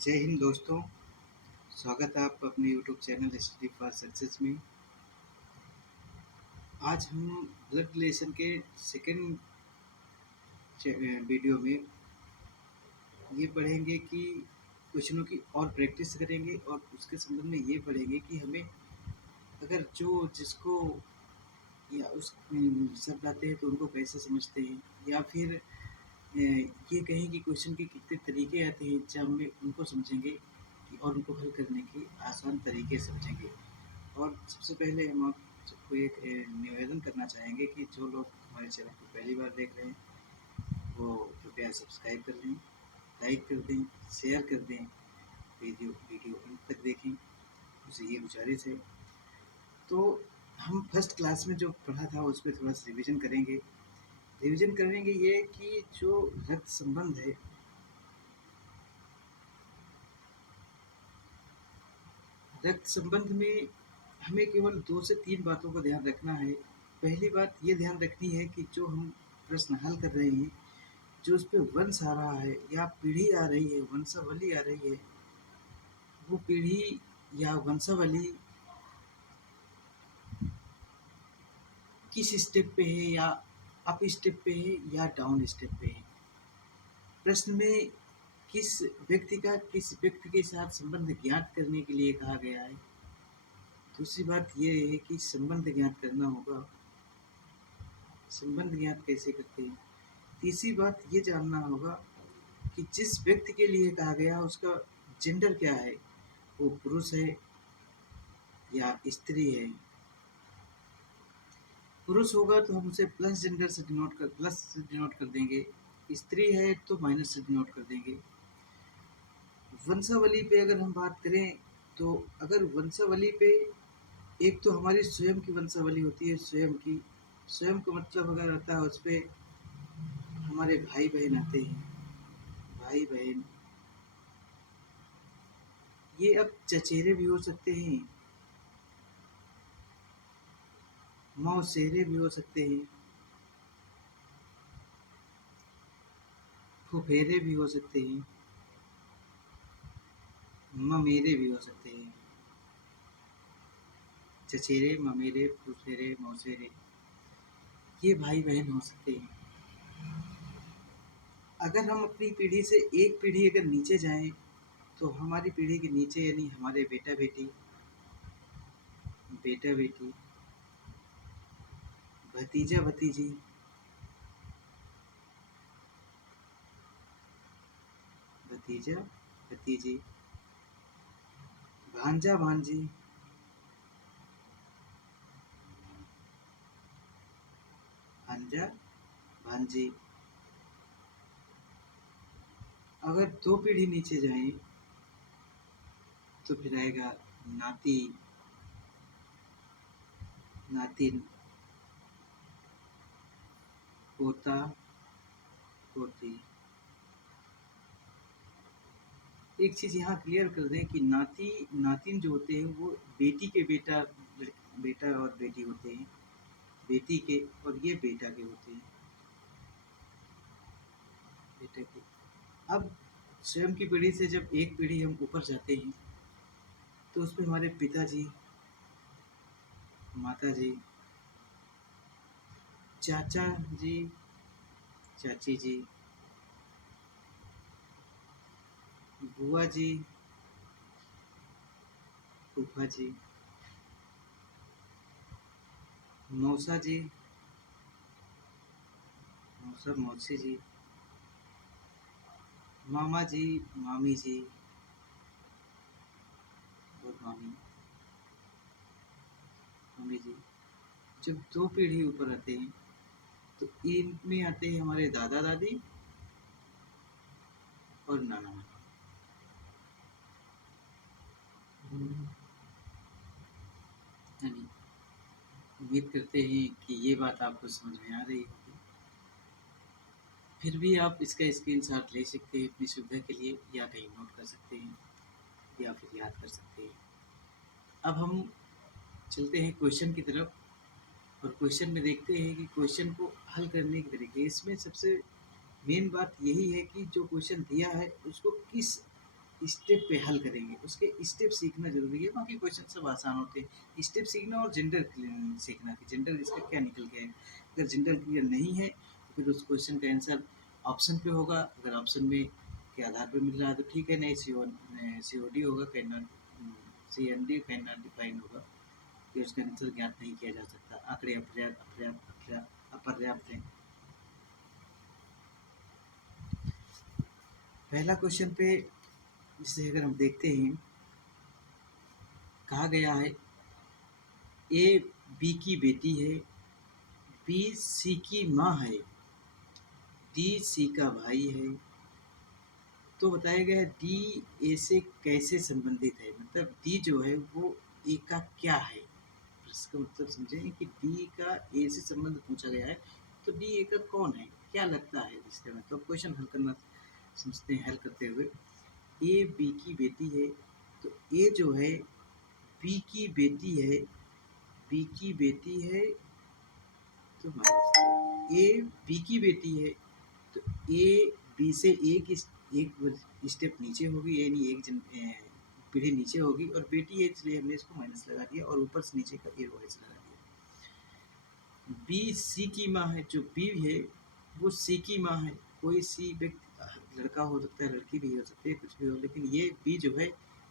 जय हिंद दोस्तों। स्वागत है आपका अपने YouTube channel study for success में। आज हम ब्लड रिलेशन के सेकंड वीडियो में ये पढ़ेंगे कि क्वेश्चनों की और प्रैक्टिस करेंगे और उसके संबंध में ये पढ़ेंगे कि हमें अगर जिसको या उस शब्द आते हैं तो उनको कैसे समझते हैं, या फिर ये कहें कि क्वेश्चन के कितने तरीके आते हैं जब हमें उनको समझेंगे और उनको हल करने की आसान तरीके समझेंगे। और सबसे पहले हम आप सबको एक निवेदन करना चाहेंगे कि जो लोग हमारे चैनल को पहली बार देख रहे हैं वो कृपया सब्सक्राइब कर लें, लाइक कर दें, शेयर कर दें, वीडियो अंत तक देखें, मुझे ये गुजारिश है। तो हम फर्स्ट क्लास में जो पढ़ा था उस पर थोड़ा सा रिवीजन करेंगे ये कि जो रक्त संबंध है, रक्त संबंध में हमें केवल 2 से 3 बातों का ध्यान रखना है। पहली बात ये ध्यान रखनी है कि जो हम प्रश्न हल कर रहे हैं, जो उस पे वंश आ रहा है या पीढ़ी आ रही है, वंशावली आ रही है, वो पीढ़ी या वंशावली किस स्टेप पे है, या अप स्टेप पे है या डाउन स्टेप पे है। प्रश्न में किस व्यक्ति के साथ संबंध ज्ञात करने के लिए कहा गया है। दूसरी बात यह है कि संबंध ज्ञात करना होगा, संबंध ज्ञात कैसे करते हैं। तीसरी बात ये जानना होगा कि जिस व्यक्ति के लिए कहा गया उसका जेंडर क्या है, वो पुरुष है या स्त्री है। पुरुष होगा तो हम उसे प्लस से डिनोट कर देंगे, स्त्री है तो माइनस से डिनोट कर देंगे। वंशावली पे अगर हम बात करें तो अगर वंशावली पे एक तो हमारी स्वयं की वंशावली होती है, स्वयं का मतलब अगर आता है उस पर हमारे भाई बहन आते हैं, भाई बहन। ये अब चचेरे भी हो सकते हैं, मौसेरे भी हो सकते हैं, फुफेरे भी हो सकते हैं, ममेरे भी हो सकते हैं। चचेरे, ममेरे, फुफेरे, मौसेरे, ये भाई बहन हो सकते हैं। अगर हम अपनी पीढ़ी से एक पीढ़ी अगर नीचे जाएं तो हमारी पीढ़ी के नीचे यानी हमारे बेटा बेटी, भतीजा भतीजी, भतीजा भतीजी, भांजा भांजी, भांजा भांजी। अगर 2 पीढ़ी नीचे जाएं तो फिर आएगा नाती नातिन, पोता पोती। एक चीज़ यहाँ क्लियर कर दें कि नाती नातिन जो होते हैं वो बेटी के बेटा और बेटी होते हैं, बेटी के, और ये बेटा के होते हैं, बेटे के। अब स्वयं की पीढ़ी से जब एक पीढ़ी हम ऊपर जाते हैं तो उसमें हमारे पिताजी, माताजी, चाचा जी, चाची जी, बुआ जी, फूफा जी, मौसा जी, मौसी जी, मामा जी, मामी जी और मम्मी जी। जब 2 पीढ़ी ऊपर आते हैं तो इनमें आते हैं हमारे दादा दादी और नाना नानी। उम्मीद करते हैं कि ये बात आपको समझ में आ रही होगी। फिर भी आप इसका स्क्रीनशॉट ले सकते हैं अपनी सुविधा के लिए, या कहीं नोट कर सकते हैं या फिर याद कर सकते हैं। अब हम चलते हैं क्वेश्चन की तरफ और क्वेश्चन में देखते हैं कि क्वेश्चन को हल करने के तरीके। इसमें सबसे मेन बात यही है कि जो क्वेश्चन दिया है उसको किस स्टेप पे हल करेंगे, उसके स्टेप सीखना ज़रूरी है, बाकी क्वेश्चन सब आसान होते हैं। स्टेप सीखना और जेंडर सीखना कि जेंडर इसका क्या निकल के है। अगर जेंडर क्लियर नहीं है तो फिर उस क्वेश्चन का आंसर ऑप्शन पे होगा, अगर ऑप्शन में के आधार पर मिल रहा है तो ठीक है, नहीं सी ओ डी होगा, can not C N D can not define होगा कि उसका आंसर ज्ञात नहीं किया जा सकता, आंकड़े अपर्याप्त हैं। पहला क्वेश्चन पे जिसे अगर हम देखते हैं, कहा गया है ए बी की बेटी है, बी सी की माँ है, डी सी का भाई है। तो बताया गया है डी ए से कैसे संबंधित है, मतलब डी जो है वो ए का क्या है। इसका मतलब समझें कि डी का ए से संबंध पूछा गया है, तो डी ए का कौन है, क्या लगता है रिश्ते में। तो क्वेश्चन हल करना समझते हैं, हल करते हुए ए बी की बेटी है, तो ए जो है बी की बेटी है, बी की बेटी है, तो ए बी की बेटी है, तो ए बी से एक स्टेप नीचे होगी, यानी एक पीढ़ी नीचे होगी, और बेटी है इसलिए हमने इसको माइनस लगा दिया और ऊपर से नीचे का ए वाइज लगा दिया। बी सी की माँ है, जो बी है वो सी की माँ है, कोई सी व्यक्ति लड़का हो सकता है, लड़की भी हो सकती है, कुछ भी हो, लेकिन ये बी जो है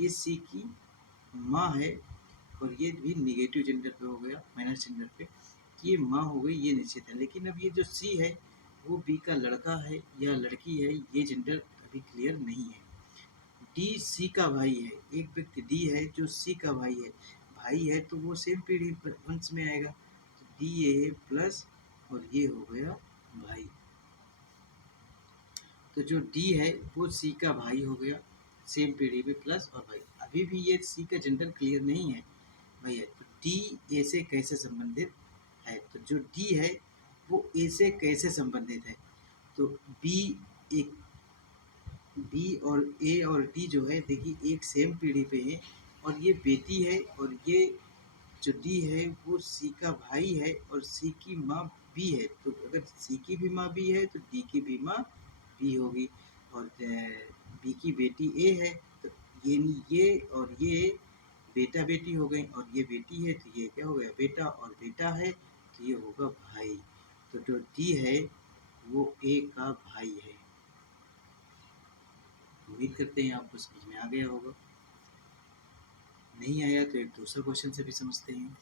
ये सी की माँ है, और ये भी निगेटिव जेंडर पे हो गया, माइनस जेंडर पे, ये माँ हो गई, ये निश्चित है। लेकिन अब ये जो सी है वो बी का लड़का है या लड़की है, ये जेंडर अभी क्लियर नहीं है। डी सी का भाई है, एक व्यक्ति डी है जो सी का भाई है, तो वो सेम पीढ़ी वंश में आएगा, तो डी ए प्लस और ये हो गया भाई। तो जो डी है वो सी का भाई हो गया, सेम पीढ़ी में प्लस और भाई। अभी भी ये सी का जेंडर क्लियर नहीं है भैया, तो डी ए से कैसे संबंधित है, तो जो डी है वो ए से कैसे संबंधित है, तो बी एक बी और ए और डी जो है देखिए एक सेम पीढ़ी पे है, और ये बेटी है, और ये जो डी है वो सी का भाई है, और सी की माँ बी है, तो अगर सी की भी माँ बी है तो डी की भी माँ बी होगी, और बी की बेटी ए है, तो ये और ये बेटा बेटी हो गई, और ये बेटी है तो ये क्या हो गया बेटा, और बेटा है तो ये होगा भाई। तो जो डी है वो ए का भाई है। उम्मीद करते हैं आपको समझ में आ गया होगा, नहीं आया तो एक दूसरा क्वेश्चन से भी समझते हैं।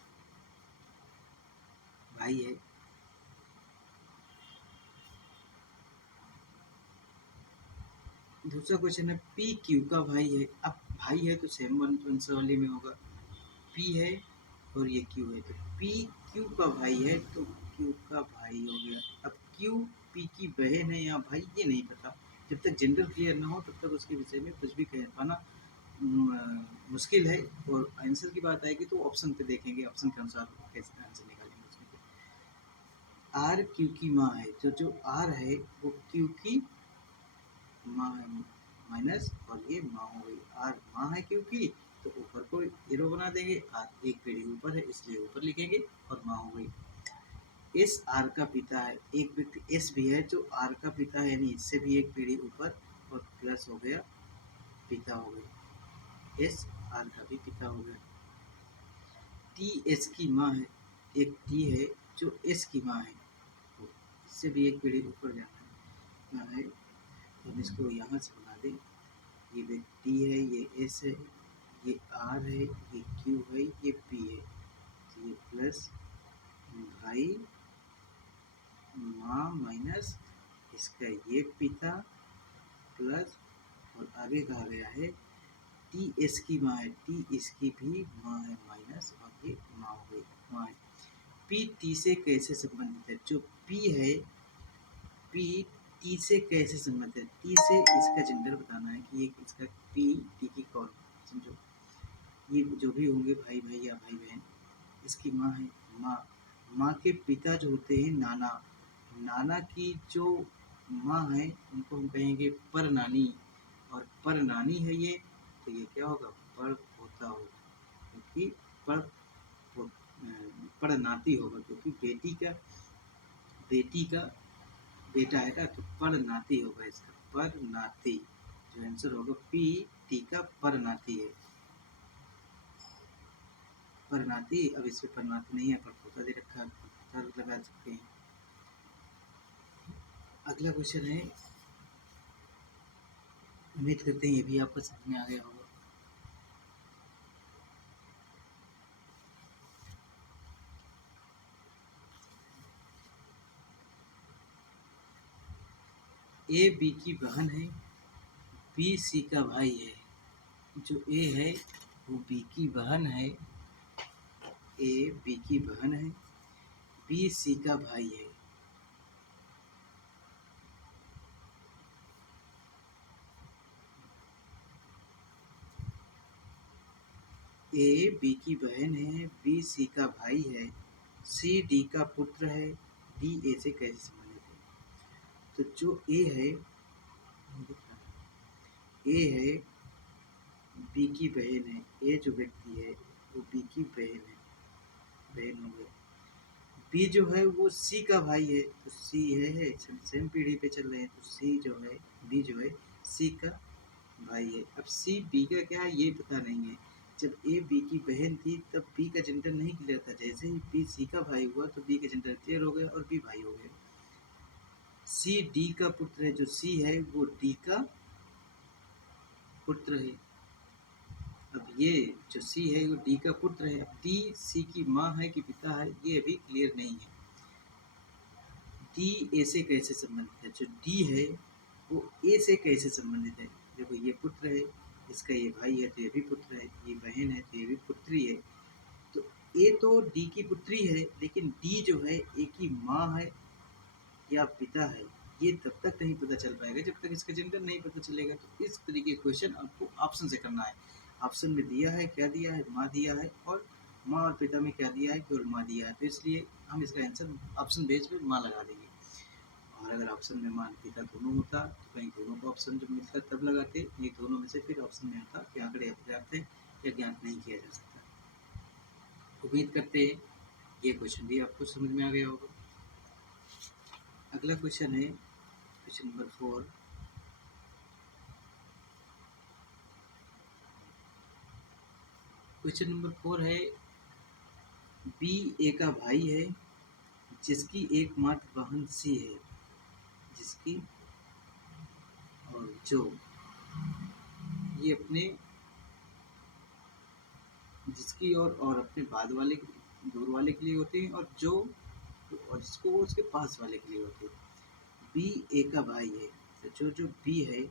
भाई है, दूसरा क्वेश्चन है पी क्यू का भाई है। अब भाई है तो सेम वंशावली में होगा, पी है और ये क्यू है, तो पी क्यू का भाई है, तो क्यू का भाई हो गया। अब क्यू पी की बहन है या भाई, ये नहीं पता, जब तक जेंडर क्लियर ना हो तब तक उसके विषय में कुछ भी कह पाना मुश्किल है। और आंसर की बात आएगी तो ऑप्शन पे देखेंगे, ऑप्शन के अनुसार कैसे आंसर निकालेंगे उसमें। आर क्यू की माँ है, तो जो आर है वो क्यू की माँ है, माइनस और ये माँ हो गई, आर माँ है क्यू की, तो ऊपर को एरो बना देंगे, आर एक पीढ़ी ऊपर है इसलिए ऊपर लिखेंगे, और माँ हो गई। एस आर का पिता है, एक व्यक्ति एस भी है जो आर का पिता है, यानी इससे भी एक पीढ़ी ऊपर, और प्लस हो गया पिता हो गई, एस आर का भी पिता हो गया। टी एस की माँ है, एक टी है जो एस की माँ है, तो इससे भी एक पीढ़ी ऊपर जाना है, तो हम इसको यहाँ से बना दें, ये व्यक्ति है, ये एस है, ये आर है, ये क्यू है, ये पी है, तो ये प्लस भाई माँ माइनस इसका ये पिता प्लस, और आगे कहा गया है टी एस की माँ है, टी इसकी भी माँ है माइनस, और ये माँ हो गई, माँ है। पी टी से कैसे संबंधित है, जो पी है पी टी से कैसे संबंधित है, टी से इसका जेंडर बताना है कि ये इसका पी टी की कौन, समझो ये जो भी होंगे भाई भाई या भाई बहन, इसकी माँ है माँ, माँ के पिता जो होते हैं नाना, नाना की जो माँ है उनको हम कहेंगे पर नानी, और पर नानी है ये, तो ये क्या होगा पर पोता होगा, क्योंकि पर पर नाती होगा, क्योंकि बेटी का बेटा है ना, तो पर नाती होगा इसका, पर नाती तो आंसर होगा पी टी का परनाती है। परनाती, अब इस पे परनाती नहीं है, परपोता दे रखा है, परपोता लगा सकते हैं। अगला क्वेश्चन है, उम्मीद करते हैं ये भी आपको समझ में आ गया होगा। ए बी की बहन है, बी सी का भाई है। जो ए है वो बी की बहन है, ए बी की बहन है, बी सी का भाई है। ए बी की बहन है, बी सी का भाई है, सी डी का पुत्र है, डी ए से कैसे संबंधित है? तो जो ए है, ए है बी की बहन है, ए जो व्यक्ति है वो बी की बहन है, बहन हो गई। बी जो है वो सी का भाई है, तो सी है सेम पीढ़ी पे चल रहे हैं, तो सी जो है, बी जो है सी का भाई है। अब सी बी का क्या है ये पता नहीं है। जब ए बी की बहन थी तब बी का जेंडर नहीं क्लियर था, जैसे ही बी सी का भाई हुआ तो बी का जेंडर क्लियर हो गया और बी भाई हो गया। सी डी का पुत्र है, जो सी है वो डी का पुत्र है। अब ये जो सी है वो डी का पुत्र है। अब डी सी की माँ है कि पिता है ये अभी क्लियर नहीं है। डी ए से कैसे संबंधित है? जो डी है वो ए से कैसे संबंधित है? देखो ये पुत्र है, इसका ये भाई है तो ये भी पुत्र है, ये बहन है तो ये भी पुत्री है। तो ए तो डी की पुत्री है, लेकिन डी जो है ए की माँ है या पिता है, ये तब तक नहीं पता चल पाएगा जब तक इसका जेंडर नहीं पता चलेगा। तो इस तरीके के क्वेश्चन आपको ऑप्शन से करना है। ऑप्शन में दिया है, क्या दिया है? माँ दिया है, और माँ और पिता में क्या दिया है? केवल माँ दिया है, तो इसलिए हम इसका आंसर ऑप्शन बेस पे माँ लगा देंगे। और अगर ऑप्शन में माँ पिता दोनों होता तो कहीं दोनों का ऑप्शन जब मिलता तब लगाते, ये दोनों में से फिर ऑप्शन में आता कि आंकड़े अपर्याप्त है या ज्ञात नहीं किया जा सकता। उम्मीद करते हैं ये क्वेश्चन भी आपको समझ में आ गया होगा। अगला क्वेश्चन है क्वेश्चन नंबर 4। क्वेश्चन नंबर 4 है, बी ए का भाई है जिसकी एकमात्र बहन सी है, जिसकी और जो ये अपने जिसकी और अपने बाद वाले दूर वाले के लिए होते हैं, और जो और जिसको वो उसके पास वाले के लिए होते हैं। बी ए का भाई है, तो जो बी है,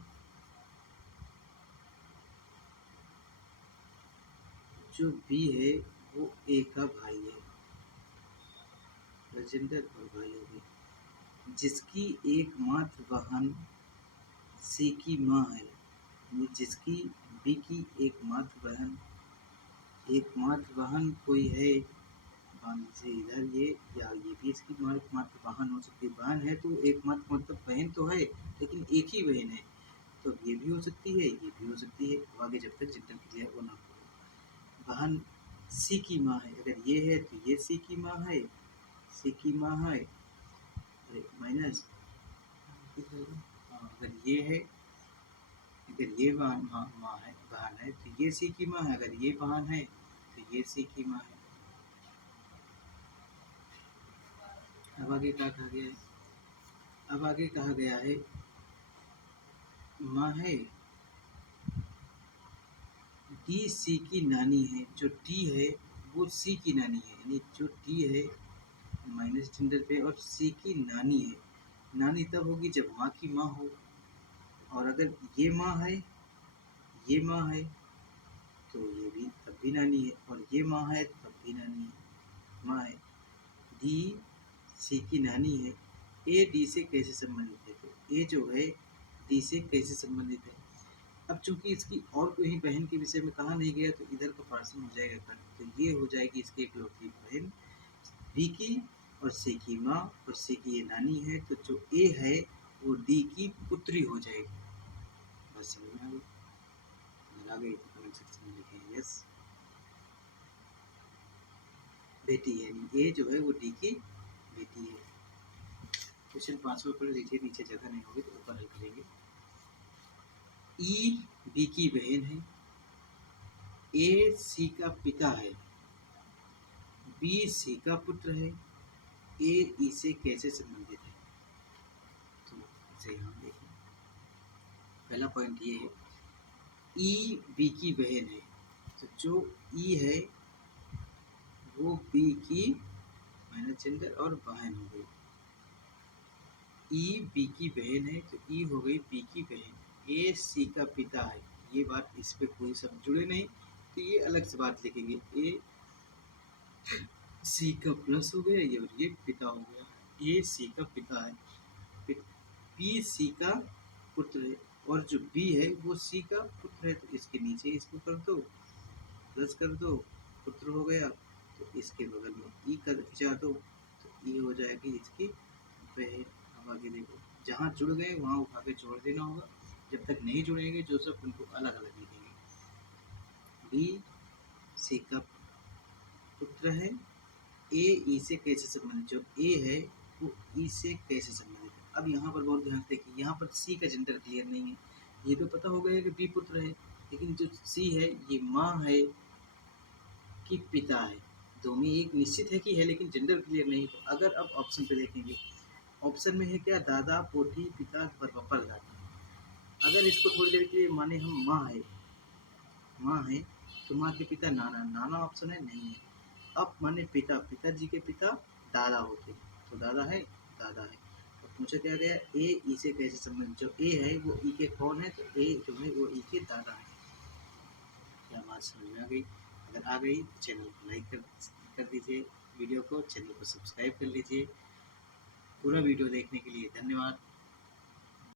जो बी है वो ए का भाई है, जेंडर और भाई हो गए। जिसकी एकमात्र बहन सी की माँ है, जिसकी बी की एकमात्र बहन कोई है, मान से इधर ये, या ये भी इसकी एकमात्र बहन हो सकती है। बहन है तो एकमात्र मतलब बहन तो है लेकिन एक ही बहन है, तो ये भी हो सकती है, ये भी हो सकती है। तो आगे जब तक जेंडर क्लियर हो ना हो। बहन सी की माँ है, अगर ये है तो ये सी की माँ है, सी की माँ है माइनस, अगर ये है, अगर ये माँ है, बहन है तो ये सी की माँ है, अगर ये बहन है तो ये सी की माँ है। अब आगे क्या कहा गया है? अब आगे कहा गया है, माँ है डी सी की नानी है, जो डी है वो सी की नानी है, यानी जो डी है माइनस जेंडर पे और सी की नानी है। नानी तब होगी जब माँ की माँ हो, और अगर ये माँ है, ये माँ है, तो ये भी तब भी नानी है, और ये माँ है तब भी नानी है, माँ है। डी सी की नानी है। ए डी से कैसे संबंधित है? तो ए जो है डी से कैसे संबंधित है? अब चूंकि इसकी और कोई बहन के विषय में कहा नहीं गया तो इधर का पार्सन हो जाएगा कट, तो ये हो जाएगी इसकी इकलौती बहन बी की, और सी की माँ, और सी की ये नानी है, तो जो ए है वो डी की पुत्री हो जाएगी। बस समझ में आ गई? अगर आ गई तो कमेंट सेक्शन में लिखें यस। बेटी है, यानी ए जो है वो डी की बेटी है। क्वेश्चन 5 पढ़ लीजिए, नीचे जगह नहीं होगी तो ऊपर हल करेंगे। ई बी की बहन है, ए सी का पिता है, बी सी का पुत्र है, ए ई से कैसे संबंधित है? तो इसे हम देखें। पहला पॉइंट ये है, ई बी की बहन है, तो जो ई है वो बी की माइनस जेंडर और बहन हो गई। ई बी की बहन है तो ई हो गई बी की बहन। ए सी का पिता है, ये बात इस पे कोई सब जुड़े नहीं, तो ये अलग से बात लिखेंगे। ए सी का प्लस हो गया ये, और ये पिता हो गया। ए सी का पिता है, बी सी का पुत्र है, और जो बी है वो सी का पुत्र है, तो इसके नीचे इसको कर दो, प्लस कर दो, पुत्र हो गया। तो इसके बगल में ई कर जा दो, तो ई हो जाएगी इसकी बहन। अब आगे देखो, जहाँ जुड़ गए वहाँ उठा के जोड़ देना होगा, जब तक नहीं जुड़ेंगे जो सब उनको अलग अलग लिखेंगे। बी सी का पुत्र है, ए ई से कैसे संबंधित, जो ए है वो ई से कैसे संबंधित है। अब यहाँ पर बहुत ध्यान से देखिए, यहाँ पर सी का जेंडर क्लियर नहीं है। ये तो पता हो गया कि बी पुत्र है, लेकिन जो सी है ये माँ है कि पिता है, दोनों एक निश्चित है कि है, लेकिन जेंडर क्लियर नहीं। तो अगर अब ऑप्शन पे देखेंगे, ऑप्शन में है क्या, दादा पोती पिता परदादा। अगर इसको थोड़ी देर के लिए माने हम माँ है, तो माँ के पिता नाना, नाना ऑप्शन है नहीं है। अब माने पिता, पिताजी के पिता दादा होते, तो दादा है, दादा है। तो पूछा क्या गया, ए ई से कैसे संबंध, जो ए है वो ई के कौन है, तो ए जो है वो ई के दादा है। क्या बात समझ में आ गई? अगर आ गई तो चैनल को लाइक कर दीजिए, वीडियो को, चैनल को सब्सक्राइब कर लीजिए। पूरा वीडियो देखने के लिए धन्यवाद।